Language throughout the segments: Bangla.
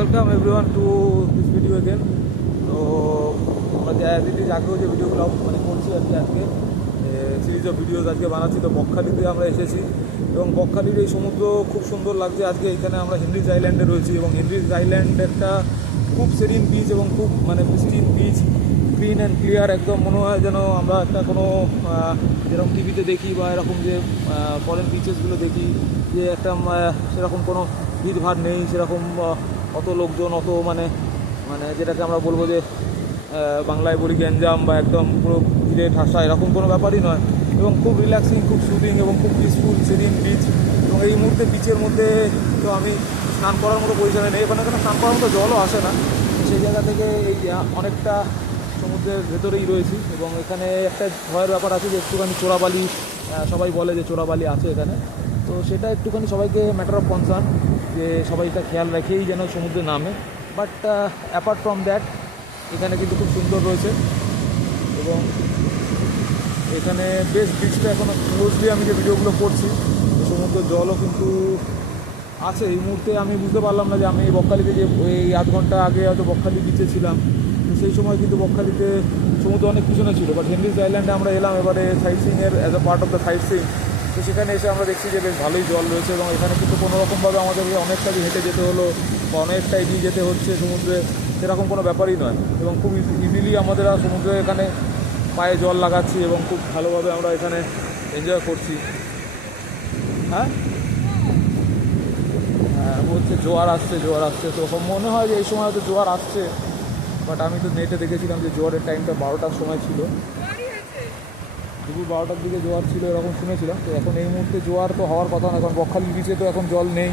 Welcome everyone to this video again. তো আমরা যে অ্যাজ ইট ইজ আগেও যে ভিডিওগুলো মানে করছি আর কি, আজকে সিরিজ অফ ভিডিওজ আজকে বানাচ্ছি। তো বকখালিতে আমরা এসেছি এবং বকখালির এই সমুদ্র খুব সুন্দর লাগছে। আজকে এখানে আমরা হেনরিজ আইল্যান্ডে রয়েছি এবং হেনরিজ আইল্যান্ড একটা খুব সেরিন বিচ এবং খুব মানে pristine beach, clean and clear. একদম মনে হয় যেন আমরা একটা কোনো যেরকম টিভিতে দেখি বা এরকম যে ফরেন বিচেসগুলো দেখি, যে একটা সেরকম কোনো ভিড়ভাড় নেই, সেরকম অত লোকজন, অত মানে মানে যেটাকে আমরা বলবো যে বাংলায় বলি গ্যাঞ্জাম বা একদম পুরো ভিড়ে ঠাসা, এরকম কোনো ব্যাপারই নয়। এবং খুব রিল্যাক্সিং, খুব সুদিং এবং খুব পিসফুল সেরিন বিচ। এবং এই মুহূর্তে বিচের মধ্যে তো আমি স্নান করার মতো পজিশনে নেই, এখানে স্নান করার মতো জলও আসে না। সেই জায়গা থেকে এই অনেকটা সমুদ্রের ভেতরেই রয়েছি এবং এখানে একটা ভয়ের ব্যাপার আছে যে একটুখানি চোরাবালি, সবাই বলে যে চোরাবালি আছে এখানে। তো সেটা একটুখানি সবাইকে ম্যাটার অফ কনসার্ন, যে সবাই এটা খেয়াল রেখেই যেন সমুদ্রে নামে। বাট অ্যাপার্ট ফ্রম দ্যাট এখানে কিন্তু খুব সুন্দর রয়েছে এবং এখানে বেশ বিচটা এখনও ক্লোজলি আমি যে ভিডিওগুলো করছি, সমুদ্রের জলও কিন্তু আছে। এই মুহূর্তে আমি বুঝতে পারলাম না যে আমি বকখালিতে যে এই আধ ঘন্টা আগে হয়তো বকখালি বিচে ছিলাম, তো সেই সময় কিন্তু বকখালিতে সমুদ্র অনেক পিছনে ছিল। বাট হেনরিজ আইল্যান্ডে আমরা এলাম এবারে সাইট সিইংয়ের as a part of the sightseeing. তো সেখানে এসে আমরা দেখছি যে বেশ ভালোই জল রয়েছে এবং এখানে কিন্তু কোনোরকমভাবে আমাদেরকে অনেকটা হেঁটে যেতে হলো বা অনেকটা এগিয়ে যেতে হচ্ছে সমুদ্রে, সেরকম কোনো ব্যাপারই নয়। এবং খুব ইজিলি আমাদের সমুদ্রে এখানে পায়ে জল লাগাচ্ছি এবং খুব ভালোভাবে আমরা এখানে এনজয় করছি। হ্যাঁ হচ্ছে জোয়ার আসছে, জোয়ার আসছে। তো মনে হয় যে এই সময় হয়তো জোয়ার আসছে, বাট আমি তো নেটে দেখেছিলাম যে জোয়ারের টাইমটা 12টার সময় ছিল, দুপুর 12টার দিকে জোয়ার ছিল এরকম শুনেছিলাম। তো এখন এই মুহূর্তে জোয়ার তো হওয়ার কথা না, কারণ বকখালি বিচে তো এখন জল নেই।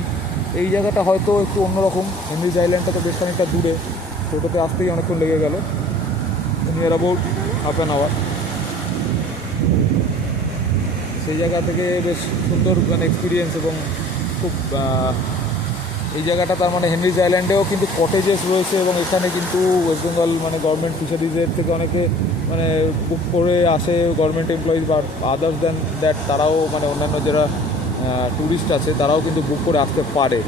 এই জায়গাটা হয়তো একটু অন্যরকম, হেনরিজ আইল্যান্ডটা তো বেশ খানিকটা দূরে, টোটোতে আসতেই অনেকক্ষণ লেগে গেল, near about half an hour. সেই জায়গা থেকে বেশ সুন্দর মানে এক্সপিরিয়েন্স এবং খুব এই জায়গাটা তার মানে হেনরিজ আইল্যান্ডেও কিন্তু কটেজেস রয়েছে এবং এখানে কিন্তু ওয়েস্ট বেঙ্গল মানে গভর্নমেন্ট ফিশারিজের থেকে অনেকে মানে বুক করে আসে, গভর্নমেন্ট এমপ্লয়িজ বা আদার্স দ্যান দ্যাট তারাও মানে অন্যান্য যারা ট্যুরিস্ট আছে তারাও কিন্তু বুক করে আসতে পারে।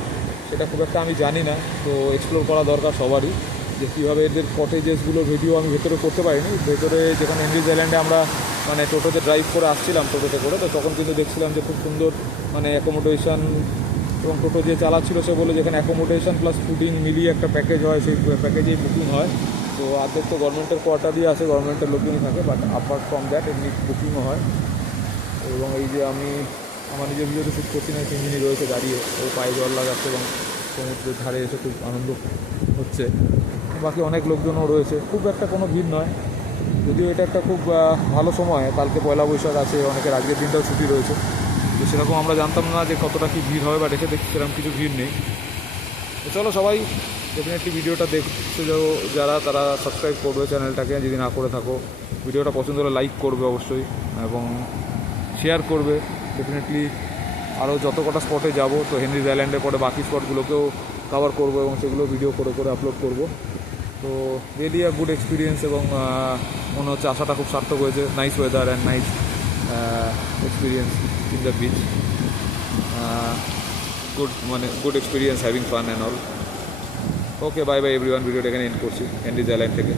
সেটা খুব একটা আমি জানি না, তো এক্সপ্লোর করা দরকার সবারই, যে কীভাবে এদের কটেজেসগুলো ভিডিও আমি ভেতরে করতে পারিনি। ভেতরে যেখানে হেনরিজ আইল্যান্ডে আমরা মানে টোটোতে ড্রাইভ করে আসছিলাম, টোটোতে করে, তো তখন কিন্তু দেখছিলাম যে খুব সুন্দর মানে অ্যাকোমোডেশন, এবং টোটো যে চালাচ্ছিল সে বলে যেখানে অ্যাকোমোডেশন প্লাস ফুডিং মিলিয়ে একটা প্যাকেজ হয়, সেই প্যাকেজেই বুকিং হয়। তো আর্ধেক তো গভর্নমেন্টের কোয়ার্টারই আছে, গভর্নমেন্টের লোকজনই থাকে, বাট আপার্ট ফ্রম দ্যাট এমনি বুকিংও হয়। এবং এই যে আমি আমার নিজের ভিডিওতে শ্যুট করছি না, তিনজনই রয়েছে দাঁড়িয়ে, ও পায়ে জল লাগাচ্ছে এবং সমুদ্রের ধারে এসে খুব আনন্দ হচ্ছে। বাকি অনেক লোকজনও রয়েছে, খুব একটা কোনো ভিড় নয়, যদিও এটা একটা খুব ভালো সময়। কালকে পয়লা বৈশাখ আছে, অনেকের আজকের দিনটাও ছুটি রয়েছে, তো সেরকম আমরা জানতাম না যে কতটা কী ভিড় হবে, বা এসে দেখছি সেরকম কিছু ভিড় নেই। তো চলো সবাই ডেফিনেটলি ভিডিওটা দেখতে যারা তারা সাবস্ক্রাইব করবে চ্যানেলটাকে, যদি না করে থাকো। ভিডিওটা পছন্দ হলে লাইক করবে অবশ্যই এবং শেয়ার করবে। ডেফিনেটলি আরও যত কটা স্পটে যাব, তো হেনরিজ আইল্যান্ডের পরে বাকি স্পটগুলোকেও কভার করবো এবং সেগুলো ভিডিও করে করে আপলোড করব। তো রিয়েলি আ গুড এক্সপিরিয়েন্স এবং মনে হচ্ছে আশাটা খুব সার্থক হয়েছে। Nice weather and nice experience in the beach, good experience, having fun and all. Okay, bye bye everyone, video এখানে এন্ড করছি হেনরিজ আইল্যান্ড থেকে।